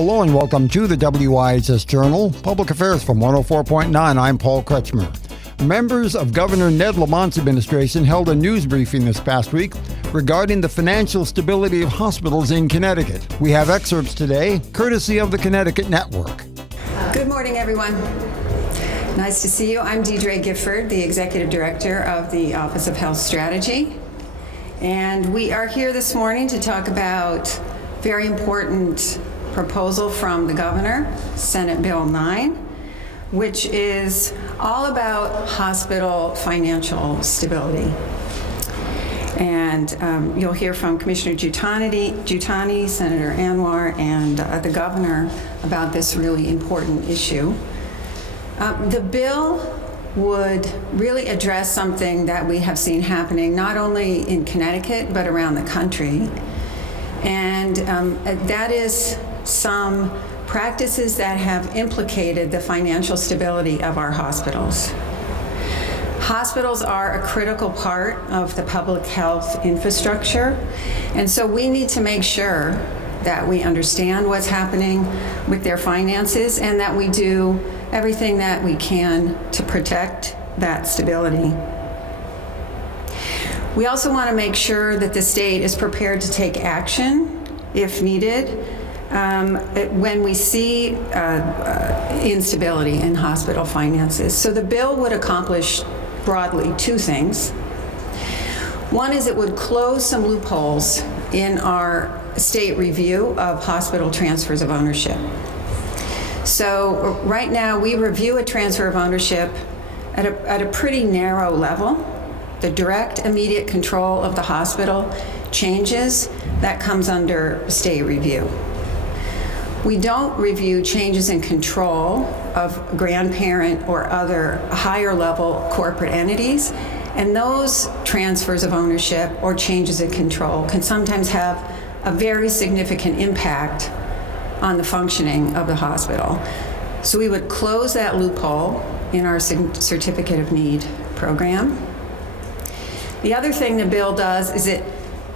Hello and welcome to the WIHS Journal, Public Affairs from 104.9. I'm Paul Kretschmer. Members of Governor Ned Lamont's administration held a news briefing this past week regarding the financial stability of hospitals in Connecticut. We have excerpts today, courtesy of the Connecticut Network. Good morning, everyone. Nice to see you. I'm Deidre Gifford, the Executive Director of the Office of Health Strategy. And we are here this morning to talk about very important proposal from the governor, Senate Bill 9, which is all about hospital financial stability. And you'll hear from Commissioner Jutani, Senator Anwar, and the governor about this really important issue. The bill would really address something that we have seen happening not only in Connecticut, but around the country. And that is some practices that have implicated the financial stability of our hospitals. Hospitals are a critical part of the public health infrastructure, and so we need to make sure that we understand what's happening with their finances and that we do everything that we can to protect that stability. We also want to make sure that the state is prepared to take action if needed when we see instability in hospital finances. So the bill would accomplish broadly two things. One is it would close some loopholes in our state review of hospital transfers of ownership. So right now we review a transfer of ownership at a pretty narrow level. The direct immediate control of the hospital changes, that comes under state review. We don't review changes in control of grandparent or other higher level corporate entities, and those transfers of ownership or changes in control can sometimes have a very significant impact on the functioning of the hospital. So we would close that loophole in our Certificate of Need program. The other thing the bill does is it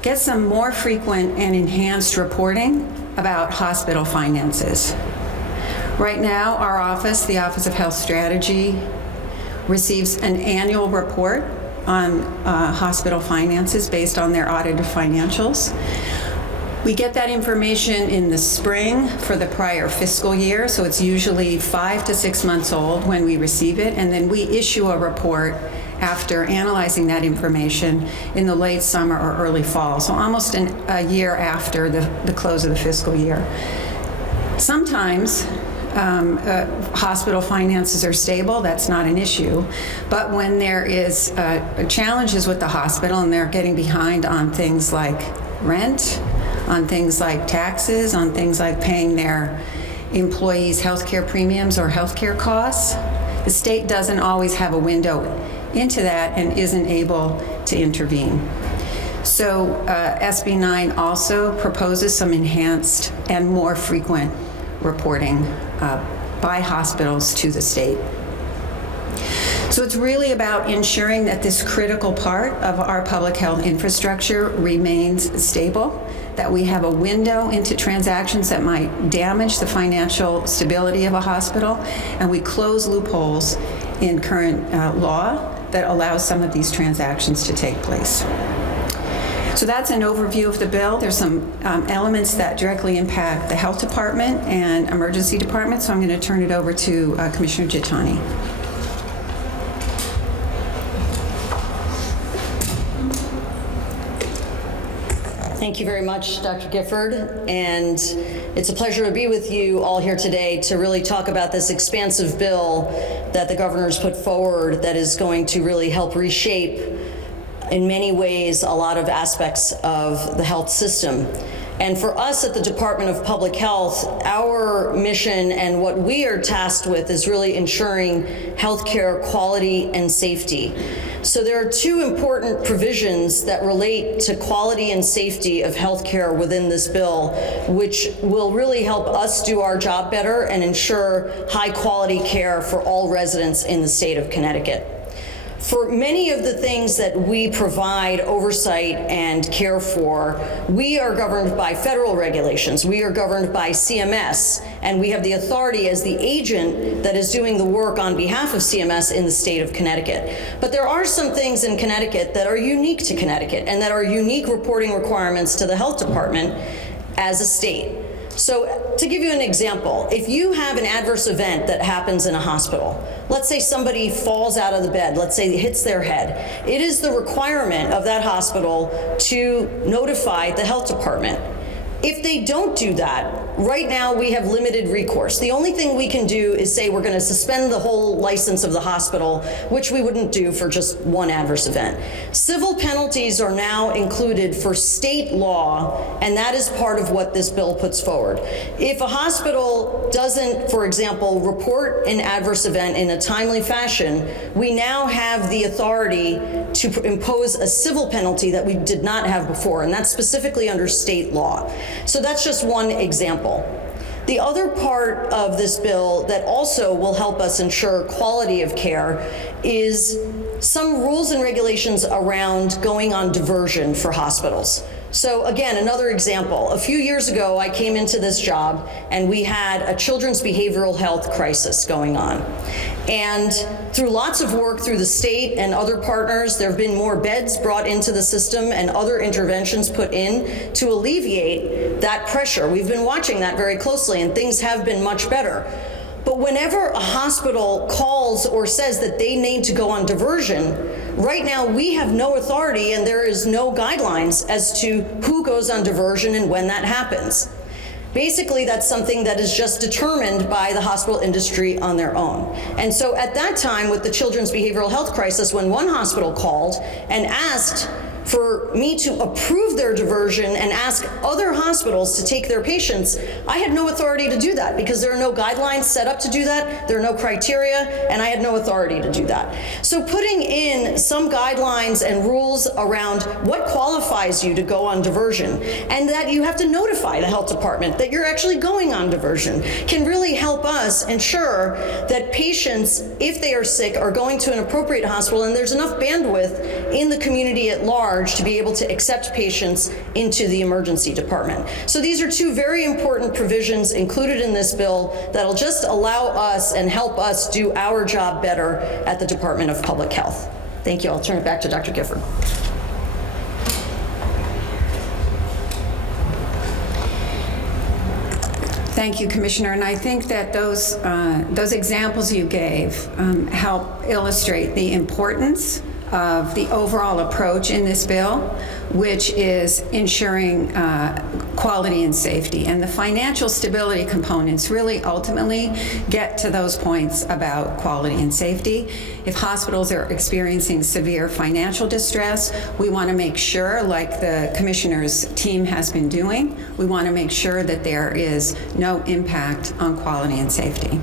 gets some more frequent and enhanced reporting about hospital finances. Right now, our office, the Office of Health Strategy, receives an annual report on hospital finances based on their audited financials. We get that information in the spring for the prior fiscal year, so it's usually 5 to 6 months old when we receive it, and then we issue a report after analyzing that information in the late summer or early fall, so almost a year after the close of the fiscal year. Sometimes hospital finances are stable, that's not an issue, but when there is challenges with the hospital and they're getting behind on things like rent, on things like taxes, on things like paying their employees' health care premiums or health care costs, the state doesn't always have a window into that and isn't able to intervene. So SB 9 also proposes some enhanced and more frequent reporting by hospitals to the state. So it's really about ensuring that this critical part of our public health infrastructure remains stable, that we have a window into transactions that might damage the financial stability of a hospital, and we close loopholes in current law that allows some of these transactions to take place. So that's an overview of the bill. There's some elements that directly impact the health department and emergency department, so I'm going to turn it over to Commissioner Jutani. Thank you very much, Dr. Gifford, and it's a pleasure to be with you all here today to really talk about this expansive bill that the governor's put forward that is going to really help reshape, in many ways, a lot of aspects of the health system. And for us at the Department of Public Health, our mission and what we are tasked with is really ensuring healthcare quality and safety. So there are two important provisions that relate to quality and safety of healthcare within this bill, which will really help us do our job better and ensure high quality care for all residents in the state of Connecticut. For many of the things that we provide oversight and care for, we are governed by federal regulations. We are governed by CMS, and we have the authority as the agent that is doing the work on behalf of CMS in the state of Connecticut. But there are some things in Connecticut that are unique to Connecticut and that are unique reporting requirements to the health department as a state. So to give you an example, if you have an adverse event that happens in a hospital, let's say somebody falls out of the bed, let's say it hits their head, it is the requirement of that hospital to notify the health department. If they don't do that, right now we have limited recourse. The only thing we can do is say we're going to suspend the whole license of the hospital, which we wouldn't do for just one adverse event. Civil penalties are now included for state law, and that is part of what this bill puts forward. If a hospital doesn't, for example, report an adverse event in a timely fashion, we now have the authority to impose a civil penalty that we did not have before, and that's specifically under state law. So that's just one example. The other part of this bill that also will help us ensure quality of care is some rules and regulations around going on diversion for hospitals. So again, another example. A few years ago, I came into this job and we had a children's behavioral health crisis going on. And through lots of work through the state and other partners, there have been more beds brought into the system and other interventions put in to alleviate that pressure. We've been watching that very closely and things have been much better. But whenever a hospital calls or says that they need to go on diversion, right now we have no authority and there is no guidelines as to who goes on diversion and when that happens. Basically, that's something that is just determined by the hospital industry on their own. And so at that time, with the children's behavioral health crisis, when one hospital called and asked for me to approve their diversion and ask other hospitals to take their patients, I had no authority to do that because there are no guidelines set up to do that, there are no criteria, and I had no authority to do that. So putting in some guidelines and rules around what qualifies you to go on diversion, and that you have to notify the health department that you're actually going on diversion, can really help us ensure that patients, if they are sick, are going to an appropriate hospital and there's enough bandwidth in the community at large to be able to accept patients into the emergency department. So these are two very important provisions included in this bill that'll just allow us and help us do our job better at the Department of Public Health. Thank you. I'll turn it back to Dr. Gifford. Thank you, Commissioner. And I think that those examples you gave help illustrate the importance of the overall approach in this bill, which is ensuring quality and safety. And the financial stability components really ultimately get to those points about quality and safety. If hospitals are experiencing severe financial distress, we want to make sure, like the Commissioner's team has been doing, we want to make sure that there is no impact on quality and safety.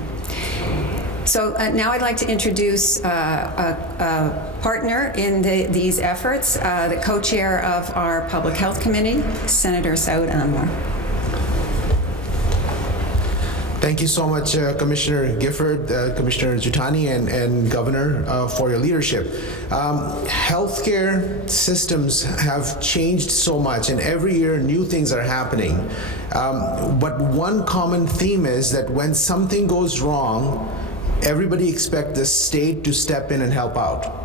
So now I'd like to introduce a partner in these efforts, the co-chair of our Public Health Committee, Senator Saud Anwar. Thank you so much, Commissioner Gifford, Commissioner Jutani, and Governor, for your leadership. Healthcare systems have changed so much, and every year new things are happening. But one common theme is that when something goes wrong, everybody expects the state to step in and help out.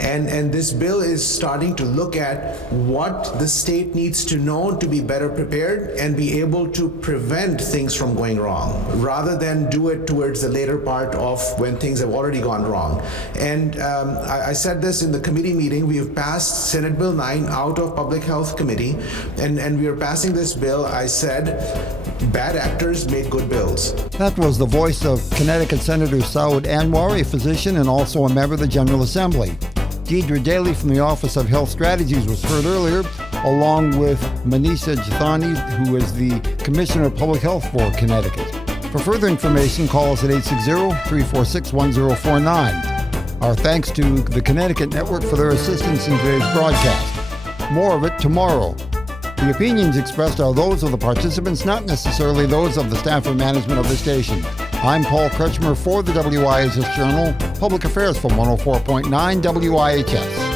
And this bill is starting to look at what the state needs to know to be better prepared and be able to prevent things from going wrong, rather than do it towards the later part of when things have already gone wrong. And I said this in the committee meeting, we have passed Senate Bill 9 out of Public Health Committee, and we are passing this bill. I said, bad actors make good bills. That was the voice of Connecticut Senator Saud Anwar, a physician and also a member of the General Assembly. Deidre Daly from the Office of Health Strategies was heard earlier, along with Manisha Jathani, who is the Commissioner of Public Health for Connecticut. For further information, call us at 860-346-1049. Our thanks to the Connecticut Network for their assistance in today's broadcast. More of it tomorrow. The opinions expressed are those of the participants, not necessarily those of the staff or management of the station. I'm Paul Kretschmer for the WIHS Journal, Public Affairs from 104.9 WIHS.